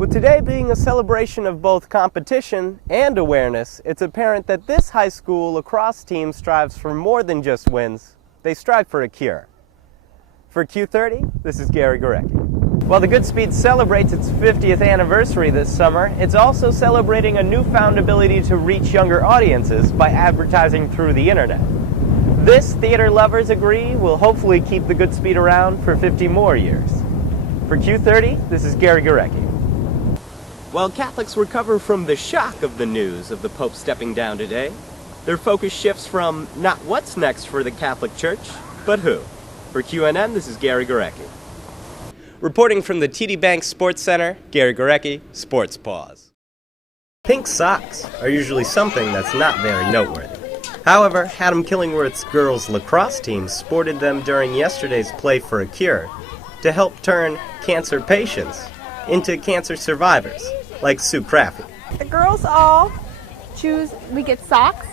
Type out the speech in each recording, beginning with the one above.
With today being a celebration of both competition and awareness, it's apparent that this high school lacrosse team strives for more than just wins. They strive for a cure. For Q30, this is Gary Gurecki. While the Goodspeed celebrates its 50th anniversary this summer, it's also celebrating a newfound ability to reach younger audiences by advertising through the internet. This, theater lovers agree, will hopefully keep the Goodspeed around for 50 more years. For Q30, this is Gary Gurecki. While Catholics recover from the shock of the news of the Pope stepping down today, their focus shifts from not what's next for the Catholic Church, but who. For QNN, this is Gary Gurecki. Reporting from the TD Bank Sports Center, Gary Gurecki, Sports Pause. Pink socks are usually something that's not very noteworthy. However, Haddam Killingworth's girls lacrosse team sported them during yesterday's Play for a Cure to help turn cancer patients into cancer survivors, like Sue Craffey. The girls all choose, we get socks,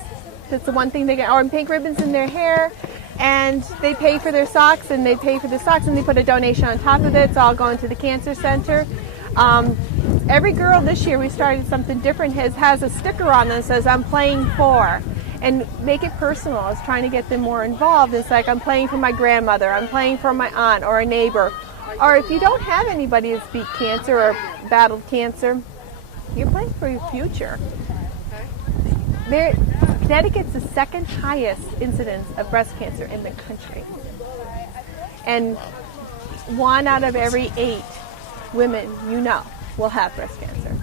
that's the one thing they get, or pink ribbons in their hair, and they pay for their socks, and they pay for the socks, and they put a donation on top of it. It's all going to the cancer center. Every girl this year, we started something different, has a sticker on that says, I'm playing for, and make it personal. I was trying to get them more involved. It's like, I'm playing for my grandmother, I'm playing for my aunt or a neighbor. Or if you don't have anybody that's beat cancer or battled cancer, you're playing for your future. Connecticut's the second highest incidence of breast cancer in the country. And 1 out of every 8 women will have breast cancer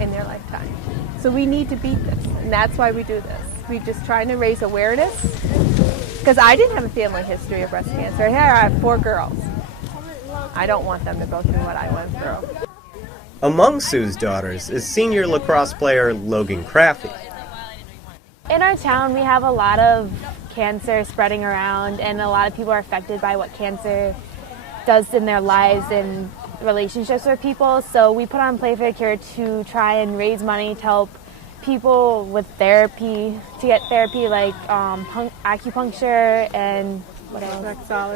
in their lifetime. So we need to beat this, and that's why we do this. We're just trying to raise awareness, because I didn't have a family history of breast cancer. Here I have 4 girls. I don't want them to go through what I went through. Among Sue's daughters is senior lacrosse player Logan Craffey. In our town, we have a lot of cancer spreading around, and a lot of people are affected by what cancer does in their lives and relationships with people. So we put on Play for a Cure to try and raise money to help people with therapy, to get therapy like acupuncture and what else?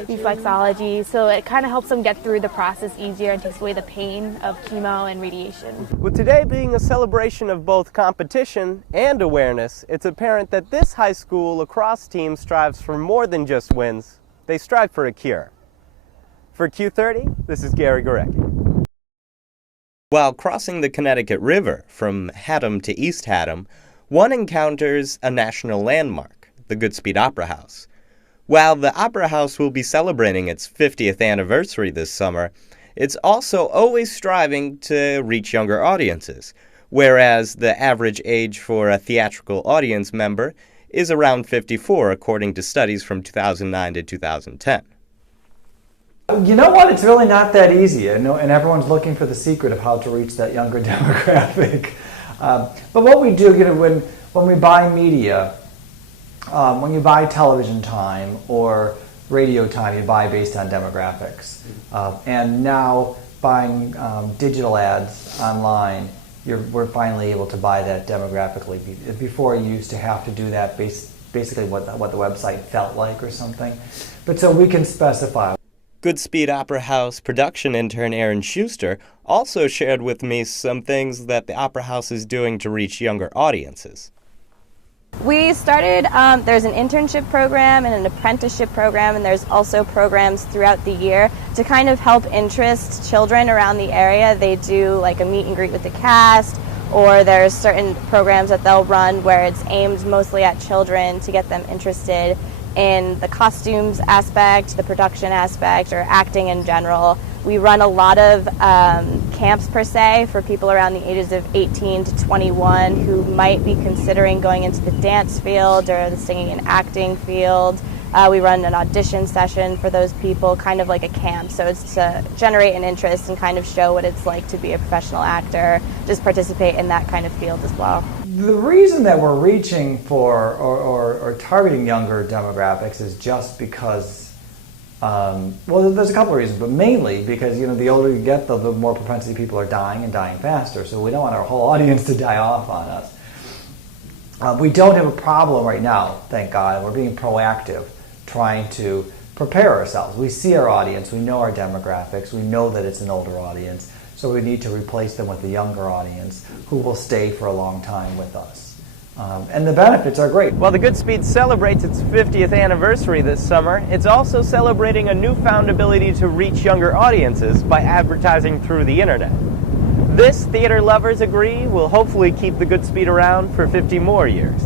Reflexology. So it kind of helps them get through the process easier and takes away the pain of chemo and radiation. With today being a celebration of both competition and awareness, it's apparent that this high school lacrosse team strives for more than just wins. They strive for a cure. For Q30, this is Gary Gurecki. While crossing the Connecticut River from Haddam to East Haddam, one encounters a national landmark, the Goodspeed Opera House. While the Opera House will be celebrating its 50th anniversary this summer, it's also always striving to reach younger audiences, whereas the average age for a theatrical audience member is around 54, according to studies from 2009 to 2010. You know what? It's really not that easy, and everyone's looking for the secret of how to reach that younger demographic. But what we do, when we buy media, when you buy television time or radio time, you buy based on demographics. And now buying digital ads online, we're finally able to buy that demographically. Before you used to have to do that basically what the website felt like or something. But so we can specify. Goodspeed Opera House production intern Aaron Schuster also shared with me some things that the Opera House is doing to reach younger audiences. We started, there's an internship program and an apprenticeship program, and there's also programs throughout the year to kind of help interest children around the area. They do like a meet and greet with the cast, or there's certain programs that they'll run where it's aimed mostly at children to get them interested in the costumes aspect, the production aspect, or acting in general. We run a lot of camps per se for people around the ages of 18 to 21 who might be considering going into the dance field or the singing and acting field. We run an audition session for those people, kind of like a camp. So it's to generate an interest and kind of show what it's like to be a professional actor, just participate in that kind of field as well. The reason that we're reaching for or targeting younger demographics is just because, well, there's a couple of reasons, but mainly because, the older you get, the more propensity people are dying and dying faster. So we don't want our whole audience to die off on us. We don't have a problem right now, thank God. We're being proactive, trying to prepare ourselves. We see our audience, we know our demographics, we know that it's an older audience. So we need to replace them with a younger audience who will stay for a long time with us. And the benefits are great. While the Goodspeed celebrates its 50th anniversary this summer, it's also celebrating a newfound ability to reach younger audiences by advertising through the internet. This, theater lovers agree, will hopefully keep the Goodspeed around for 50 more years.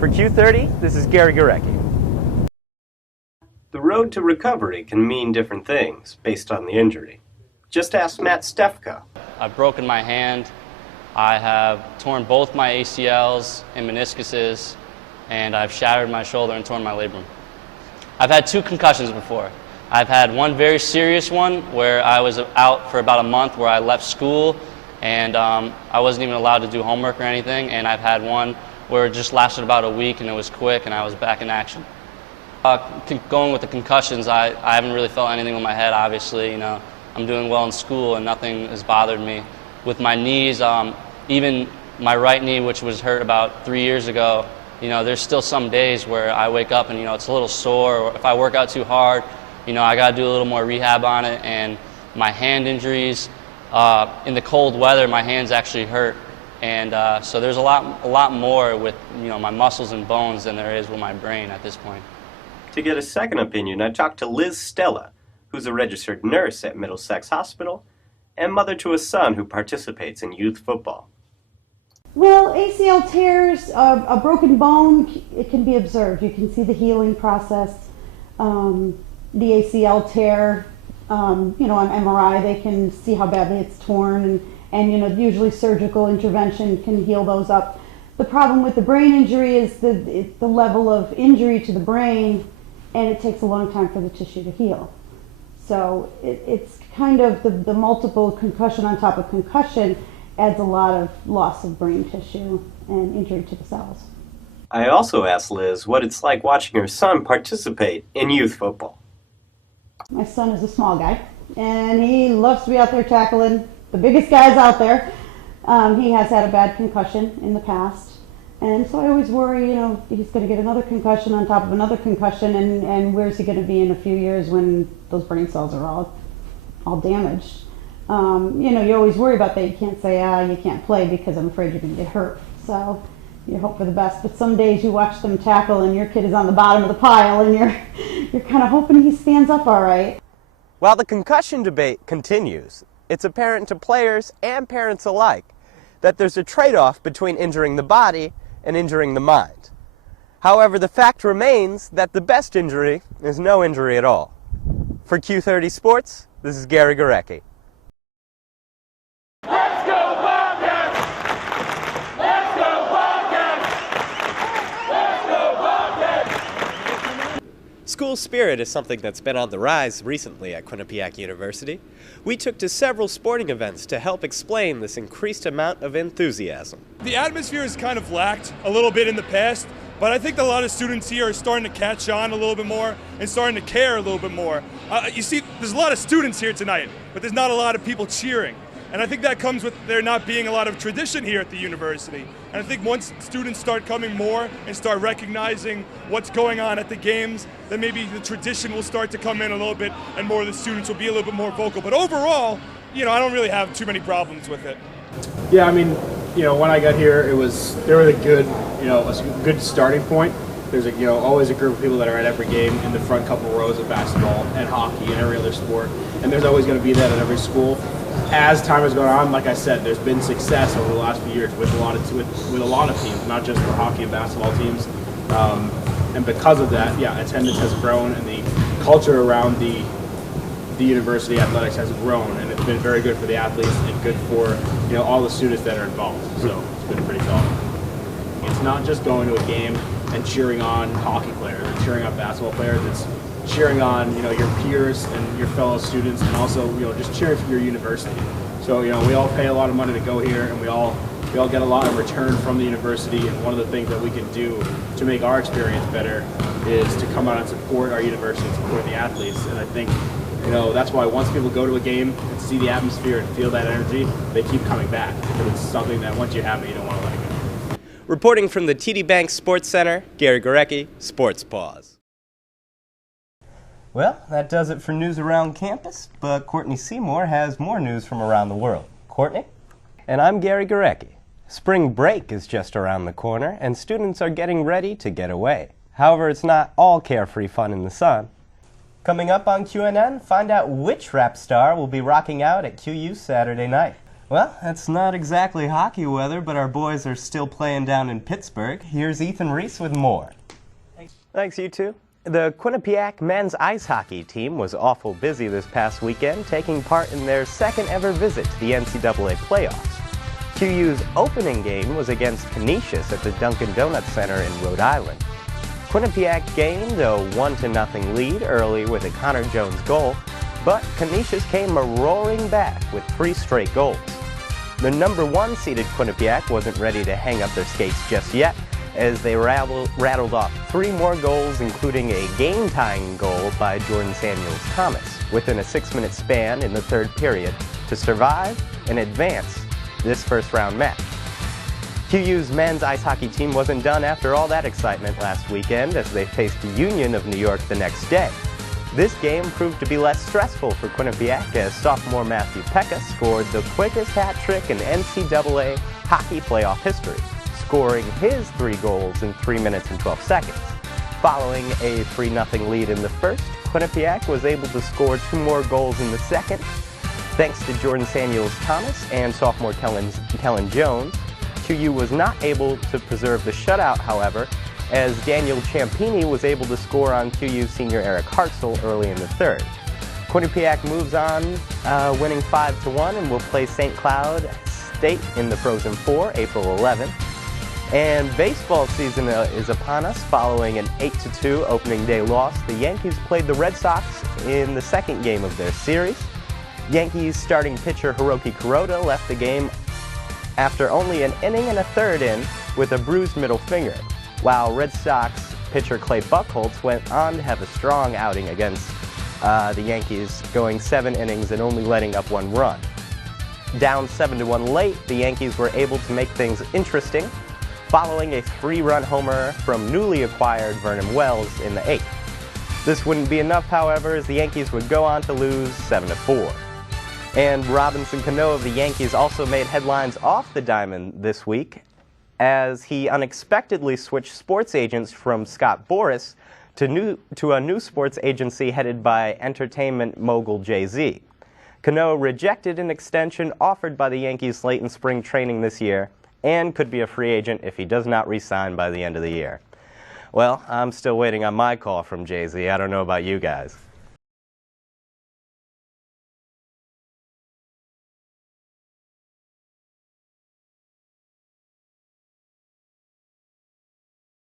For Q30, this is Gary Gurecki. The road to recovery can mean different things based on the injury. Just ask Matt Stefko. I've broken my hand. I have torn both my ACLs and meniscuses, and I've shattered my shoulder and torn my labrum. I've had 2 concussions before. I've had one very serious one where I was out for about a month, where I left school and I wasn't even allowed to do homework or anything, and I've had one where it just lasted about a week and it was quick and I was back in action. Going with the concussions, I haven't really felt anything with my head, obviously. I'm doing well in school and nothing has bothered me. With my knees, even my right knee, which was hurt about 3 years ago, there's still some days where I wake up and, it's a little sore, or if I work out too hard, I got to do a little more rehab on it. And my hand injuries, in the cold weather, my hands actually hurt. And so there's a lot more with, my muscles and bones than there is with my brain at this point. To get a second opinion, I talked to Liz Stella, who's a registered nurse at Middlesex Hospital and mother to a son who participates in youth football. Well, ACL tears, a broken bone, it can be observed. You can see the healing process. The ACL tear, on MRI, they can see how badly it's torn, and usually surgical intervention can heal those up. The problem with the brain injury is the level of injury to the brain, and it takes a long time for the tissue to heal. So it's kind of the multiple concussion on top of concussion adds a lot of loss of brain tissue and injury to the cells. I also asked Liz what it's like watching her son participate in youth football. My son is a small guy, and he loves to be out there tackling the biggest guys out there. He has had a bad concussion in the past, and so I always worry, he's going to get another concussion on top of another concussion, and where's he going to be in a few years when those brain cells are all damaged? You always worry about that. You can't say, you can't play because I'm afraid you're going to get hurt. So you hope for the best. But some days you watch them tackle and your kid is on the bottom of the pile and you're kind of hoping he stands up all right. While the concussion debate continues, it's apparent to players and parents alike that there's a trade-off between injuring the body and injuring the mind. However, the fact remains that the best injury is no injury at all. For Q30 Sports, this is Gary Gurecki. Let's go Bobcats! Let's go Bobcats! Let's go Bobcats! School spirit is something that's been on the rise recently at Quinnipiac University. We took to several sporting events to help explain this increased amount of enthusiasm. The atmosphere has kind of lacked a little bit in the past, but I think a lot of students here are starting to catch on a little bit more and starting to care a little bit more. You see, there's a lot of students here tonight, but there's not a lot of people cheering. And I think that comes with there not being a lot of tradition here at the university. And I think once students start coming more and start recognizing what's going on at the games, then maybe the tradition will start to come in a little bit and more of the students will be a little bit more vocal. But overall, I don't really have too many problems with it. Yeah, when I got here, there was a good, a good starting point. There's always a group of people that are at every game in the front couple rows of basketball and hockey and every other sport, and there's always going to be that at every school. As time has gone on, like I said, there's been success over the last few years with a lot of teams, not just the hockey and basketball teams, and because of that, attendance has grown and the culture around the university athletics has grown, and it's been very good for the athletes and good for all the students that are involved. So it's been pretty solid. It's not just going to a game and cheering on hockey players or cheering on basketball players. It's cheering on your peers and your fellow students, and also just cheering for your university. So we all pay a lot of money to go here, and we all get a lot of return from the university. And one of the things that we can do to make our experience better is to come out and support our university and support the athletes. And I think that's why once people go to a game and see the atmosphere and feel that energy, they keep coming back, because it's something that once you have it, you don't want to let it go. Reporting from the TD Bank Sports Center, Gary Gurecki, Sports Pause. Well, that does it for news around campus, but Courtney Seymour has more news from around the world. Courtney? And I'm Gary Gurecki. Spring break is just around the corner, and students are getting ready to get away. However, it's not all carefree fun in the sun. Coming up on QNN, find out which rap star will be rocking out at QU Saturday night. Well, it's not exactly hockey weather, but our boys are still playing down in Pittsburgh. Here's Ethan Reese with more. Thanks, you two. The Quinnipiac men's ice hockey team was awful busy this past weekend, taking part in their second ever visit to the NCAA playoffs. QU's opening game was against Canisius at the Dunkin' Donuts Center in Rhode Island. Quinnipiac gained a 1-0 lead early with a Connor Jones goal, but Canisius came roaring back with 3 straight goals. The number 1 seeded Quinnipiac wasn't ready to hang up their skates just yet, as they rattled off 3 more goals, including a game-tying goal by Jordan Samuels-Thomas within a 6-minute span in the third period to survive and advance this first-round match. QU's men's ice hockey team wasn't done after all that excitement last weekend as they faced the Union of New York the next day. This game proved to be less stressful for Quinnipiac as sophomore Matthew Pekka scored the quickest hat trick in NCAA hockey playoff history, scoring his 3 goals in 3 minutes and 12 seconds. Following a 3-0 lead in the first, Quinnipiac was able to score 2 more goals in the second. Thanks to Jordan Samuels-Thomas and sophomore Kellen Jones, QU was not able to preserve the shutout, however, as Daniel Ciampini was able to score on QU senior Eric Hartzell early in the third. Quinnipiac moves on, winning 5-1, and will play St. Cloud State in the Frozen Four, April 11th. And baseball season is upon us. Following an 8-2 opening day loss, the Yankees played the Red Sox in the second game of their series. Yankees starting pitcher Hiroki Kuroda left the game after only an inning and a third in with a bruised middle finger, while Red Sox pitcher Clay Buchholz went on to have a strong outing against the Yankees, going 7 innings and only letting up 1 run. Down 7-1 late, the Yankees were able to make things interesting, following a 3-run homer from newly acquired Vernon Wells in the 8th. This wouldn't be enough, however, as the Yankees would go on to lose 7-4. And Robinson Cano of the Yankees also made headlines off the diamond this week as he unexpectedly switched sports agents from Scott Boras to a new sports agency headed by entertainment mogul Jay-Z. Cano rejected an extension offered by the Yankees late in spring training this year and could be a free agent if he does not re-sign by the end of the year. Well, I'm still waiting on my call from Jay-Z. I don't know about you guys.